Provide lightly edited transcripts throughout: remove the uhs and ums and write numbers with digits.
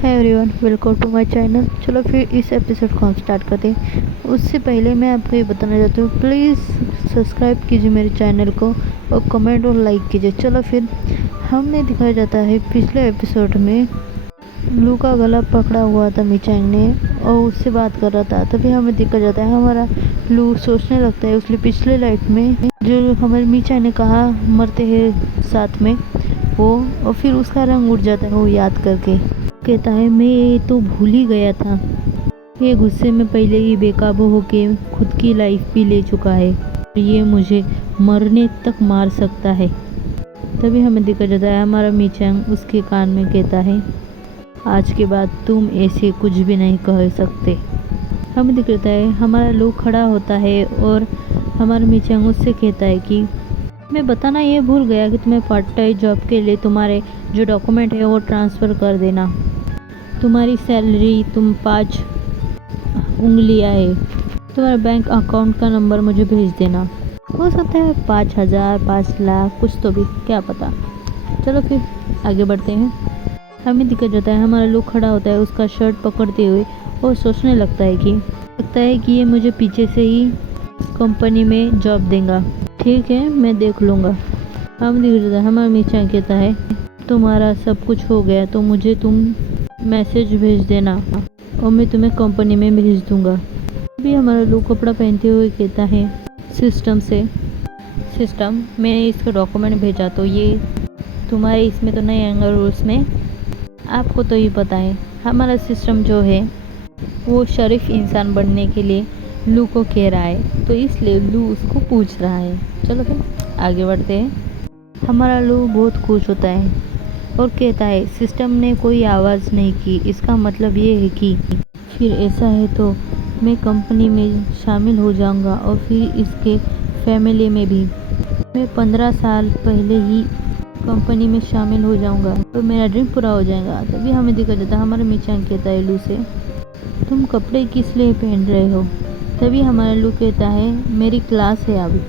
है everyone, welcome to my channel. चलो फिर इस एपिसोड को हम स्टार्ट करते हैं। उससे पहले मैं आपको ये बताना चाहती हूँ, प्लीज़ सब्सक्राइब कीजिए मेरे चैनल को और कमेंट और लाइक कीजिए। चलो फिर हमें दिखाया जाता है पिछले एपिसोड में लू का गला पकड़ा हुआ था मीचैंग ने और उससे बात कर रहा था। तभी हमें दिखा जाता है हमारा लू सोचने लगता है उसने पिछले लाइफ में जो हमारे मीचैंग ने कहा मरते हैं साथ में वो, और फिर उसका रंग उड़ जाता है वो याद करके। कहता है मैं ये तो भूल ही गया था, ये गुस्से में पहले ही बेकाबू होके खुद की लाइफ भी ले चुका है, ये मुझे मरने तक मार सकता है। तभी हमें दिखा जाता है हमारा मीचैंग उसके कान में कहता है आज के बाद तुम ऐसे कुछ भी नहीं कह सकते। हमें दिख जाता है हमारा लू खड़ा होता है और हमारा मीचैंग उससे कहता है कि मैं बताना ये भूल गया कि तुम्हें पार्ट टाइम जॉब के लिए तुम्हारे जो डॉक्यूमेंट है वो ट्रांसफ़र कर देना। तुम्हारी सैलरी तुम 5 उंगलियां है, तुम्हारा बैंक अकाउंट का नंबर मुझे भेज देना। हो सकता है 5,000 5 लाख कुछ तो भी, क्या पता। चलो फिर आगे बढ़ते हैं। हमें दिखा जाता है हमारा लोग खड़ा होता है उसका शर्ट पकड़ते हुए और सोचने लगता है कि ये मुझे पीछे से ही कंपनी में जॉब देगा। ठीक है, मैं देख लूँगा। हम दिख जाता है हमारा मीचैंग कहता है तुम्हारा सब कुछ हो गया तो मुझे तुम मैसेज भेज देना और मैं तुम्हें कंपनी में भेज दूँगा। अभी हमारा लोग कपड़ा पहनते हुए कहता है सिस्टम मैंने इसका डॉक्यूमेंट भेजा तो ये तुम्हारे इसमें तो नहीं आएंगे रूल्स में। आपको तो ये पता है हमारा सिस्टम जो है वो शरीफ इंसान बनने के लिए लू को कह रहा है, तो इसलिए लू उसको पूछ रहा है। चलो फिर आगे बढ़ते हैं। हमारा लू बहुत खुश होता है और कहता है सिस्टम ने कोई आवाज़ नहीं की, इसका मतलब ये है कि फिर ऐसा है तो मैं कंपनी में शामिल हो जाऊंगा और फिर इसके फैमिली में भी। मैं 15 साल पहले ही कंपनी में शामिल हो जाऊंगा तो मेरा ड्रीम पूरा हो जाएगा। तभी हमें दिखा जाता है हमारा मीचैंग कहता है लू से तुम कपड़े किस लिए पहन रहे हो। तभी हमारा लू कहता है मेरी क्लास है अभी।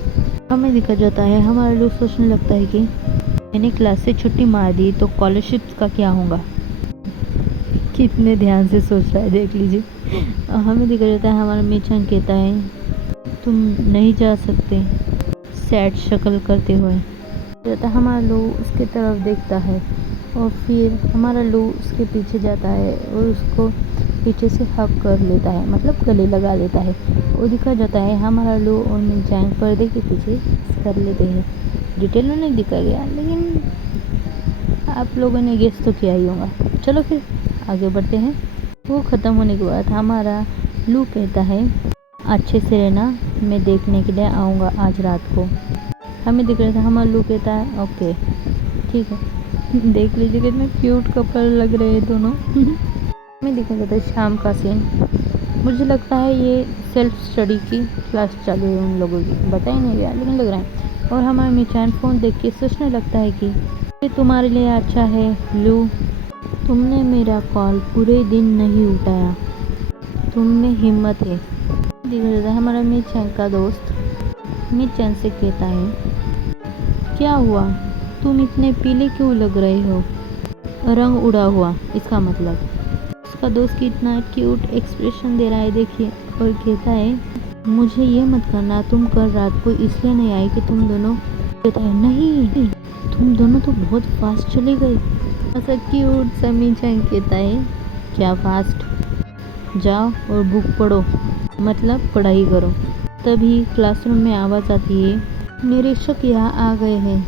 हमें दिखा जाता है हमारा लू सोचने लगता है कि मैंने क्लास से छुट्टी मार दी तो स्कॉलरशिप का क्या होगा। कितने ध्यान से सोच रहा है देख लीजिए। हमें दिखा जाता है हमारा मीचैंग कहता है तुम नहीं जा सकते, सैड शक्ल करते हुए जाता है। हमारा लू उसके तरफ देखता है और फिर हमारा लू उसके पीछे जाता है और उसको पीछे से हग कर लेता है, मतलब गले लगा लेता है। वो दिखा जाता है हमारा लू और मीचैंग पर्दे के पीछे कर लेते हैं। डिटेल में नहीं दिखा गया लेकिन आप लोगों ने गेस तो किया ही होगा। चलो फिर आगे बढ़ते हैं। वो ख़त्म होने के बाद हमारा लू कहता है अच्छे से रहना, मैं देखने के लिए आऊँगा आज रात को। हमें दिख रहा था हमारा लू कहता है ओके ठीक है। देख लीजिए कितने क्यूट कपल लग रहे हैं दोनों। हमें दिखा जाता है शाम का सीन। मुझे लगता है ये सेल्फ स्टडी की क्लास चालू है उन लोगों की, बता ही नहीं गया लेकिन लग रहा है। और हमारा मीचैंग फ़ोन देख के सोचने लगता है कि ये तुम्हारे लिए अच्छा है लू, तुमने मेरा कॉल पूरे दिन नहीं उठाया, तुम में हिम्मत है। दिखा जाता है हमारा मीचैंग का दोस्त मीचैंग से कहता है क्या हुआ, तुम इतने पीले क्यों लग रहे हो, रंग उड़ा हुआ। इसका मतलब उसका दोस्त कितना क्यूट एक्सप्रेशन दे रहा है देखिए, और कहता है मुझे ये मत करना, तुम कल रात को इसलिए नहीं आई कि तुम दोनों। कहता है नहीं तुम दोनों तो बहुत फास्ट चले गए। ऐसा क्यूट सा मीचैंग कहता है क्या फास्ट, जाओ और बुक पढ़ो, मतलब पढ़ाई करो। तभी क्लासरूम में आवाज़ आती है निरीक्षक यहाँ आ गए हैं।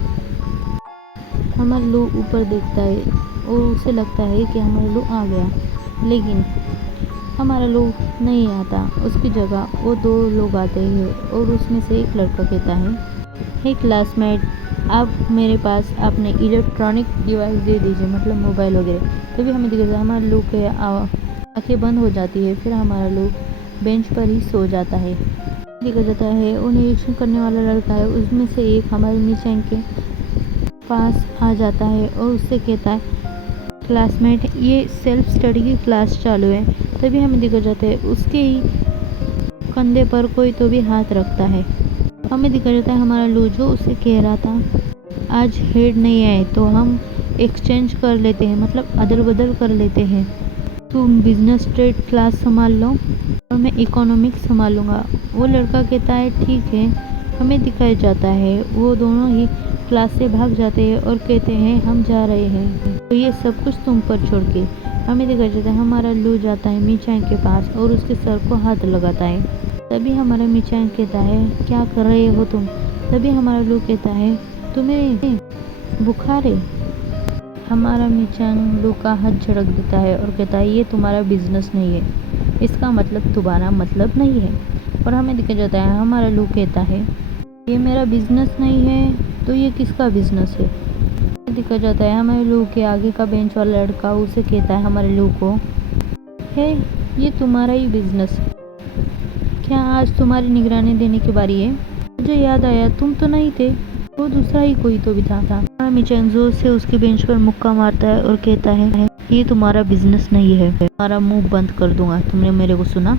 हमारा लू ऊपर देखता है और उसे लगता है कि हमारा लू आ गया, लेकिन हमारा लू नहीं आता। उसकी जगह वो 2 लोग आते हैं और उसमें से एक लड़का कहता है हे क्लासमेट, आप मेरे पास अपने इलेक्ट्रॉनिक डिवाइस दे दीजिए, मतलब मोबाइल वगैरह। तभी हमें दिखा हमारा लू के आँखें बंद हो जाती है, फिर हमारा लू बेंच पर ही सो जाता है। देखा जाता है वो निरीक्षण करने वाला लड़का है, उसमें से एक हमारे मीचैंग के पास आ जाता है और उससे कहता है क्लासमेट ये सेल्फ स्टडी की क्लास चालू है। तभी हमें दिखा जाता है उसके ही कंधे पर कोई तो भी हाथ रखता है। हमें दिखा जाता है हमारा लू जो उसे कह रहा था आज हेड नहीं आए तो हम एक्सचेंज कर लेते हैं, मतलब अदल बदल कर लेते हैं। तुम बिजनेस ट्रेड क्लास संभाल लो और मैं इकोनॉमिक्स संभालूंगा। वो लड़का कहता है ठीक है। हमें दिखाया जाता है वो दोनों ही क्लास से भाग जाते हैं और कहते हैं हम जा रहे हैं, तो ये सब कुछ तुम पर छोड़ के। हमें दिखाया जाता है हमारा लू जाता है मीचांग के पास और उसके सर को हाथ लगाता है। तभी हमारा मीचांग कहता है क्या कर रहे हो तुम। तभी हमारा लू कहता है तुम्हें बुखार है। हमारा मीचांग लू का हाथ झड़क देता है और कहता है ये तुम्हारा बिजनेस नहीं है, इसका मतलब तुम्हारा मतलब नहीं है। और हमें दिखाया जाता है हमारा लू कहता है ये मेरा बिजनेस नहीं है तो ये किसका बिजनेस है। दिखा जाता है हमारे लू के आगे का बेंच वाला लड़का उसे कहता है हमारे लू को है ये तुम्हारा ही बिजनेस, क्या आज तुम्हारी निगरानी देने की बारी है। मुझे याद आया तुम तो नहीं थे, वो दूसरा ही कोई तो भी था। मीचांग जोर से उसके बेंच पर मुक्का मारता है और कहता है ये तुम्हारा बिजनेस नहीं है, तुम्हारा मुंह बंद कर दूंगा, तुमने मेरे को सुना।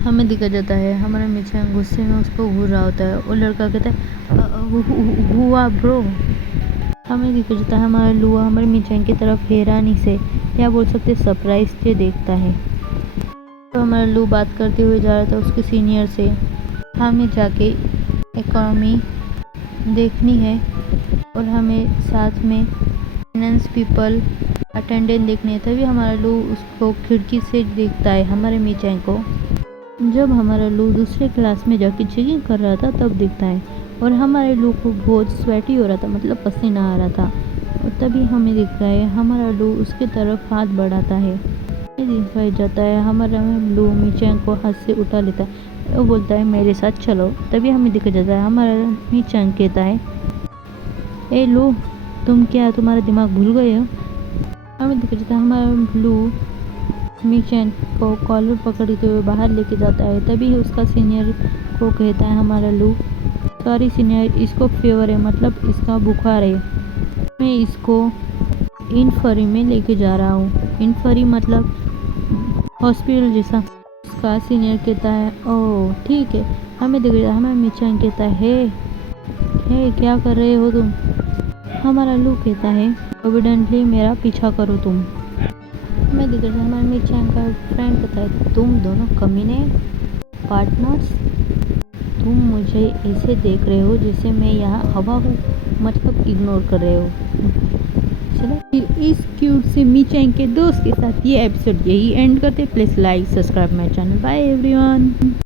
हमें दिखा जाता है हमारा मीचांग गुस्से में उसको घूर रहा होता है और लड़का कहता है हुआ ब्रो। हमें दिखा जाता है हमारा लू हमारे मीचांग की तरफ हैरानी से या बोल सकते सरप्राइज से देखता है। तो हमारा लू बात करते हुए जा रहा था उसके सीनियर से हमें जाके इकोनॉमी देखनी है और हमें साथ में फाइनेंस पीपल अटेंडेंट देखनी है। तभी हमारा लू उसको खिड़की से देखता है हमारे मीचांग को। जब हमारा लू दूसरे क्लास में जाके चेकिंग कर रहा था तब दिखता है और हमारे लू को बहुत स्वेटी हो रहा था, मतलब पसीना आ रहा था। और तभी हमें दिखता है हमारा लू उसके तरफ हाथ बढ़ाता है। दिखाया जाता है हमारा लू मीचांग को हाथ से उठा लेता है और बोलता है मेरे साथ चलो। तभी हमें दिखा जाता है हमारा मीचांग कहता है ए लू तुम क्या तुम्हारा दिमाग भूल गए हो। हमें दिखा जाता है हमारा लू मीचांग को कॉलर पकड़ते हुए बाहर लेके जाता है। तभी उसका सीनियर को कहता है हमारा लू सॉरी सीनियर इसको फीवर है, मतलब इसका बुखार है, मैं इसको इन्फरी में लेके जा रहा हूँ। इन्फरी मतलब हॉस्पिटल जैसा। उसका सीनियर कहता है ओह ठीक है। हमें दिख रहा है हमें मीचांग कहता है हे क्या कर रहे हो तुम। हमारा लू कहता है ओबिडेंटली मेरा पीछा करो तुम। हमें दिख रहा है हमारे मीचांग का फ्रेंड कहता है तुम दोनों कमीने पार्टनर्स, तुम मुझे ऐसे देख रहे हो जैसे मैं यहाँ हवा हूँ, मतलब इग्नोर कर रहे हो। चलो फिर इस क्यूट से मीचांग के दोस्त के साथ ये एपिसोड यही एंड करते। Please like subscribe my channel. Bye everyone.